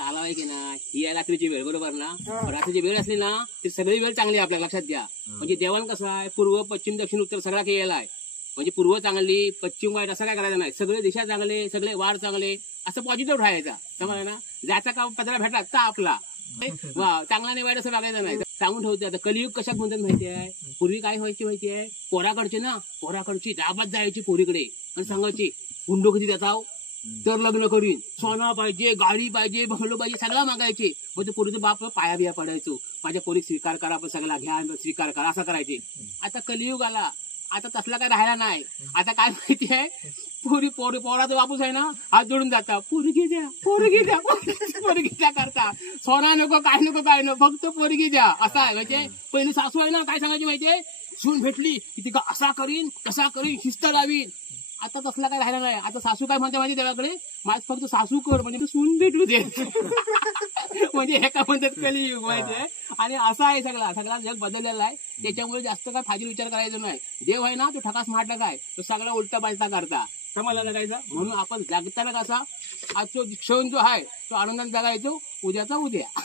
चालावाय की ना ही आहे रात्रीची वेळ, बरोबर ना. रात्रीची वेळ असली ना ती सगळी वेळ चांगली आहे आपल्या लक्षात घ्या. म्हणजे देवान कसं आहे पूर्व पश्चिम दक्षिण उत्तर सगळा केलेला आहे. म्हणजे पूर्व चांगली पश्चिम वाईट असं काय करायचं नाही. सगळे दिशा चांगले, सगळे वार चांगले, असं पॉझिटिव्ह राहायचा. समजा ना ज्याचा का पत्रा भेटला तर आपला वा चांगला नाही वाईट असं बघायचं नाही. सांगून ठेवते. आता कलियुग कशात म्हणतात माहिती आहे. पूर्वी काय व्हायची माहिती आहे. पोराकडची दाबात जायची पोरीकडे आणि सांगायची गुंडो किती त्याचा तर लग्न करीन, सोना पाहिजे, गाडी पाहिजे, बंगलो पाहिजे, सगळं मागायचे. मग ते पोरीचं बाप पाया बिया पडायचो. माझ्या पोरी स्वीकार करा, पण सगळा घ्या, स्वीकार करा, असं करायचे. आता कलियुग आला, आता तसला काय राहिला नाही. आता काय माहिती आहे पोराचा बापूस आहे ना हात जोडून जाता, पोरगी द्या करता. सोना नको, काय नको, फक्त पोरगी द्या असा आहे. म्हणजे पहिली सासू आहे ना काय सांगायची माहितीये, सून भेटली की ती असा करीन तसा करीन, शिस्त लावीन. आता तसला काय राहिला नाही. आता सासू काय म्हणते माहिती देवाकडे, माझ फक्त सासू कर म्हणजे सून भेटू दे. म्हणजे एका म्हणतात कलियुग माहितीये. आणि असा आहे सगळा जग बदललेला आहे. त्याच्यामुळे जास्त काय फाजील विचार करायचा नाही. देव आहे ना तो ठकास मारला काय तो सगळा उलटा पालटा करता. समजला ना कायचा. म्हणून आपण जगताना कसा आजचा क्षण जो आहे तो आनंदाने जगायचो, उद्याचा उद्या.